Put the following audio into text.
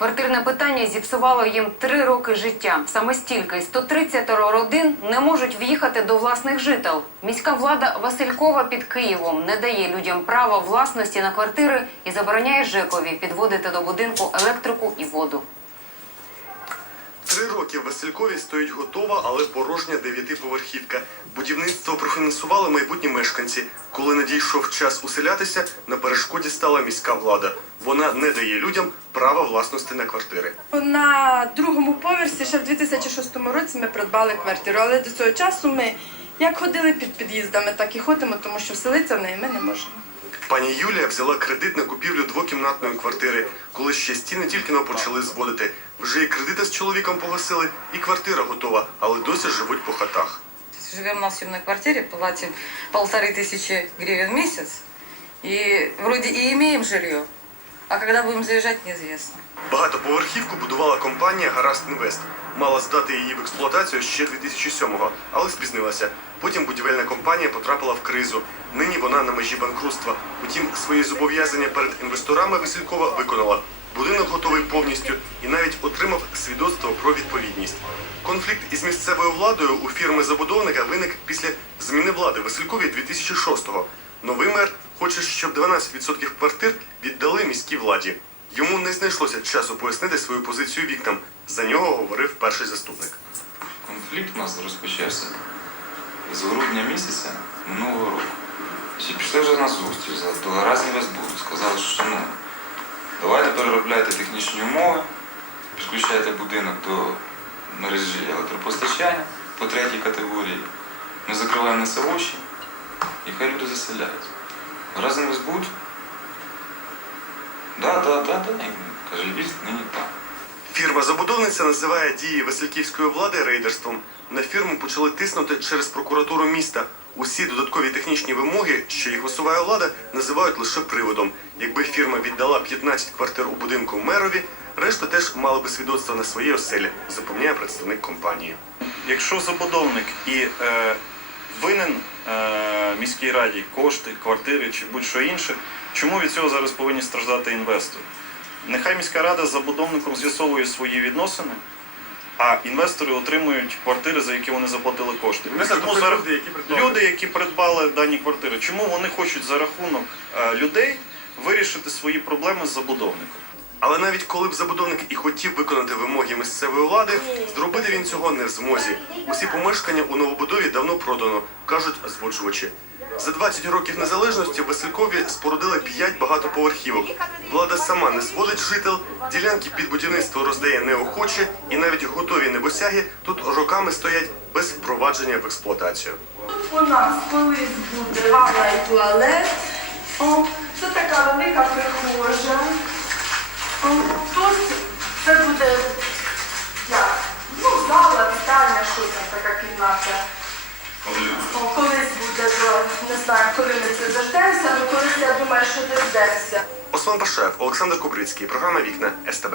Квартирне питання зіпсувало їм три роки життя. Саме стільки 130 родин не можуть в'їхати до власних жител. Міська влада Василькова під Києвом не дає людям права власності на квартири і забороняє ЖЕКові підводити до будинку електрику і воду. Три роки в Василькові стоїть готова, але порожня дев'ятиповерхівка. Будівництво профінансували майбутні мешканці. Коли надійшов час уселятися, на перешкоді стала міська влада. Вона не дає людям права власності на квартири. На другому поверсі ще в 2006 році ми придбали квартиру, але до цього часу ми як ходили під під'їздами, так і ходимо, тому що вселитися в неї ми не можемо. Пані Юлія взяла кредит на купівлю двокімнатної квартири, коли ще стіни тільки но почали зводити. Вже і кредити з чоловіком погасили, і квартира готова, але досі живуть по хатах. Живем на съемной квартире, платим полторы тысячи гривен в месяц. И вроде и имеем жилье. А когда будем заезжать, неизвестно. Багатоповерхівку будувала компанія Гаразд Інвест. Мала здати її в експлуатацію ще 2007-го, але спізнилася. Потім будівельна компанія потрапила в кризу. Нині вона на межі банкрутства. Утім, свої зобов'язання перед інвесторами Василькова виконала. Будинок готовий повністю і навіть отримав свідоцтво про відповідність. Конфлікт із місцевою владою у фірми забудовника виник після зміни влади Василькові 2006-го. Новий мер хоче, щоб 12% квартир віддали міській владі. Йому не знайшлося часу пояснити свою позицію вікнам. За нього говорив перший заступник. Конфлікт у нас розпочався з грудня місяця минулого року. Всі пішли вже на зустріч, за толеразні Вестбуду. Сказали, що шановні, давайте переробляйте технічні умови, підключайте будинок до мережі електропостачання по третій категорії. Ми закриваємо на і хай люди заселяють. Разом Вестбуд. Да, да, да, да. Каже, Львів нині там. Фірма-забудовниця називає дії Васильківської влади рейдерством. На фірму почали тиснути через прокуратуру міста. Усі додаткові технічні вимоги, що їх висуває влада, називають лише приводом. Якби фірма віддала 15 квартир у будинку мерові, решта теж мали би свідоцтво на своїй оселі, запевняє представник компанії. Якщо забудовник і е, винен міській раді кошти, квартири чи будь-що інше, чому від цього зараз повинні страждати інвестори? Нехай міська рада з забудовником з'ясовує свої відносини, а інвестори отримують квартири, за які вони заплатили кошти. Чому за- люди, які придбали дані квартири, чому вони хочуть за рахунок е, людей вирішити свої проблеми з забудовником? Але навіть коли б забудовник і хотів виконати вимоги місцевої влади, зробити він цього не в змозі. Усі помешкання у новобудові давно продано, кажуть зводжувачі. За 20 років незалежності Василькові спорудили 5 багатоповерхівок. Влада сама не зводить жител, ділянки під будівництво роздає неохоче, і навіть готові небосяги тут роками стоять без впровадження в експлуатацію. У нас колись буде ванна і туалет. Це така велика прихожа. Тут це буде як? Ну, зала, вітальня, що там така кімната. О, колись буде, до- не знаю, коли ми це дождемося, але колись я думаю, що дождемося. Осман Башев, Олександр Кубрицький, програма Вікна СТБ.